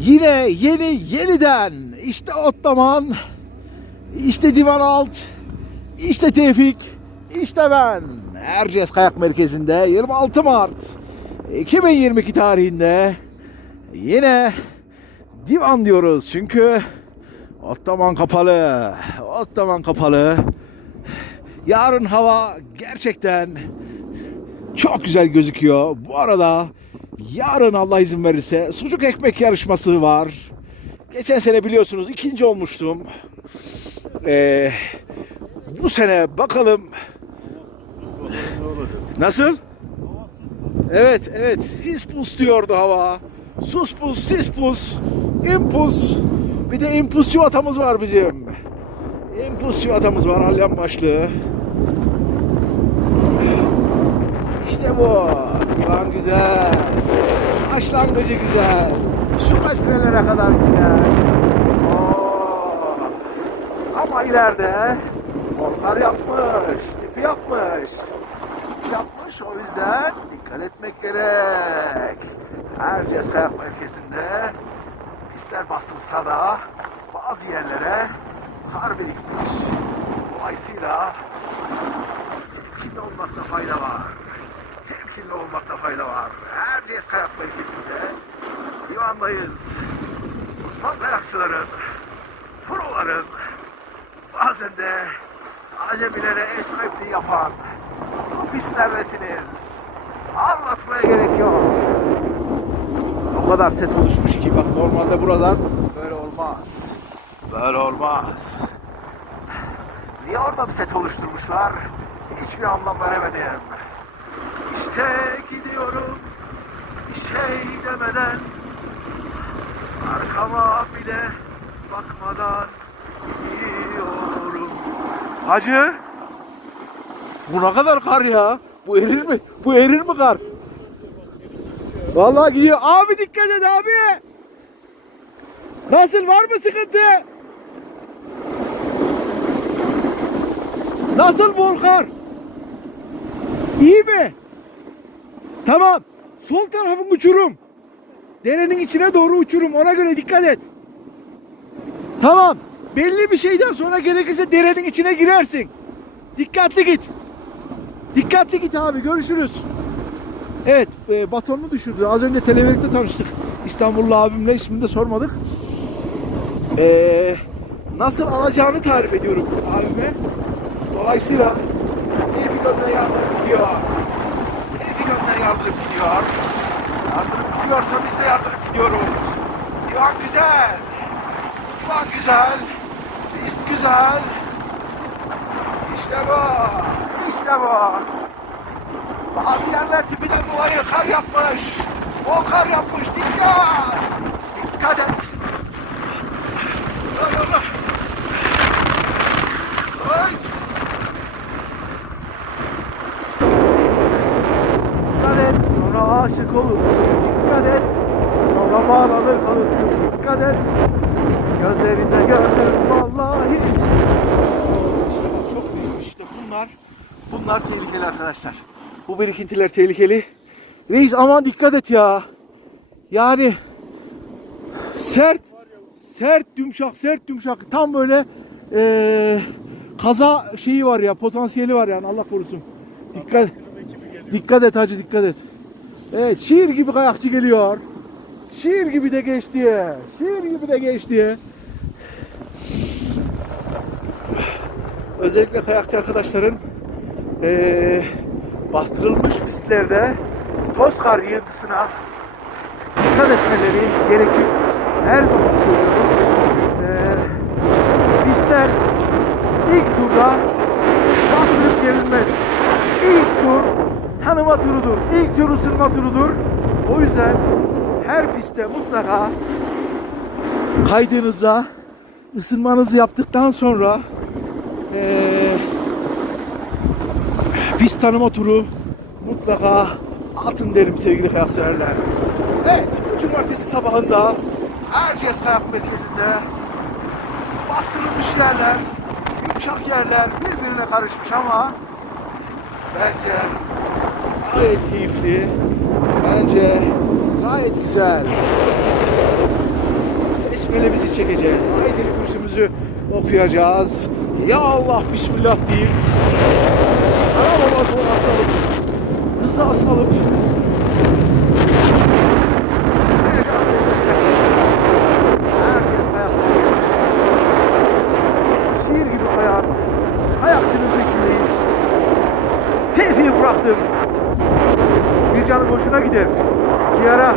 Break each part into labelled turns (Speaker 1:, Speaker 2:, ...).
Speaker 1: Yine yeni yeniden işte Ottoman, işte Divan Alt, işte Tevfik, işte ben. Erciyes Kayak Merkezi'nde 26 Mart 2022 tarihinde yine divan diyoruz çünkü Ottoman kapalı. Ottoman kapalı. Yarın hava gerçekten çok güzel gözüküyor. Bu arada yarın Allah izin verirse sucuk ekmek yarışması var. Geçen sene biliyorsunuz ikinci olmuştum. Ee, bu sene bakalım nasıl? Evet evet sis pus diyordu hava. Sus pus sis pus impus. Bir de impus çivatamız var bizim. İmpus çivatamız var alyan başlığı. İşte bu. Divan güzel. Başlangıcı güzel. Şu metrelere kadar güzel. Oo. Ama ileride onlar yapmış. Tipi yapmış. Yapmış o yüzden dikkat etmek gerek. Erciyes Kayak Merkezi'nde pistler bastırsa da bazı yerlere kar birikmiş. Dolayısıyla temkinli olmakta fayda var. Temkinli olmakta fayda var. Erciyes Kayak Merkezi'nde divandayız. Uzman kayakçıların, proların, bazen de acemilere ev sahipliği yapan bu pistlerdesiniz. Anlatmaya gerek yok. O kadar set oluşmuş ki bak normalde buradan böyle olmaz. Böyle olmaz. Niye orada bir set oluşturmuşlar? Hiçbir anlam veremedim. İşte gidiyorum şey demeden arkama bile bakmadan gidiyorum. Hacı bu ne kadar kar ya? Bu erir mi? Bu erir mi kar? Vallahi gidiyor. Abi dikkat et abi. Nasıl var mı sıkıntı? Nasıl bol kar? İyi mi? Tamam. Sol tarafın uçurum. Derenin içine doğru uçurum. Ona göre dikkat et. Tamam. Belli bir şeyden sonra gerekirse derenin içine girersin. Dikkatli git. Dikkatli git abi. Görüşürüz. Evet, e, batonunu düşürdü. Az önce teleferikte tanıştık. İstanbullu abimle ismini de sormadık. E, nasıl alacağını tarif ediyorum abime. Dolayısıyla önden yardırıp gidiyor. Tevfik önden yardırıp gidiyor. Yardırıp gidiyorsa biz de yardırıp gidiyoruz. Divan güzel. Divan güzel. Pist güzel. İşte bu. İşte bu. Bazı yerler tipiden dolayı kar yapmış. O kar yapmış. Dikkat. Dikkat et. Dikkat et. Sonra bağlanır kalırsın. Dikkat et. Gözlerinde gördüm vallahi. İşte bak çok büyük. İşte bunlar bunlar tehlikeli arkadaşlar. Bu birikintiler tehlikeli. Reis aman dikkat et ya. Yani sert sert yumuşak sert yumuşak tam böyle eee, kaza şeyi var ya potansiyeli var yani Allah korusun. Dikkat dikkat et hacı dikkat et. Evet şiir gibi kayakçı geliyor. Şiir gibi de geçti. Şiir gibi de geçti. Özellikle kayakçı arkadaşların eee, bastırılmış pistlerde toz kar yığıntısına dikkat etmeleri gerekir. Her zaman söylüyorum. Eee pistler ilk turda bastırıp gelinmez. İlk tur tanıma turudur. İlk tur ısınma turudur. O yüzden her pistte mutlaka kaydığınızda ısınmanızı yaptıktan sonra eee pist tanıma turu mutlaka atın derim sevgili kayak severler. Evet, bu cumartesi sabahında Erciyes Kayak Merkezi'nde bastırılmış yerler, yumuşak yerler birbirine karışmış ama bence gayet keyifli, bence gayet güzel. besmelemizi çekeceğiz. Ayet-el kürsümüzü okuyacağız. Ya Allah Bismillah deyip arabama duası alıp rızası alıp. Şiir gibi kayan kayakçının peşindeyiz. Tevfiği bıraktım. Canım hoşuna gider. Bir ara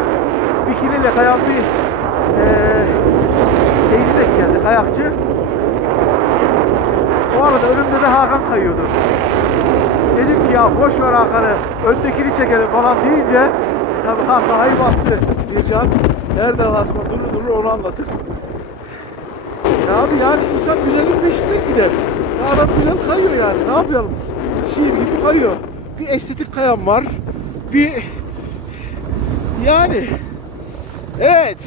Speaker 1: bikiniyle kayan bir eee şeyci denk geldi, kayakçı. O arada önümde de Hakan kayıyordu. Dedim ki ya boş ver Hakan'ı, öndekini çekelim falan deyince tabii Hakan'ı bastı Bircan. Nerede basma durur durur onu anlatır. Ya abi yani insan güzelin peşinden gider. Ya adam güzel kayıyor yani ne yapalım? Şiir gibi kayıyor. Bir estetik kayan var. Bir yani evet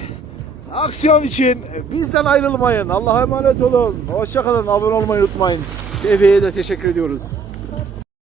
Speaker 1: aksiyon için bizden ayrılmayın. Allah'a emanet olun. Hoşçakalın. Abone olmayı unutmayın. TV'ye de teşekkür ediyoruz.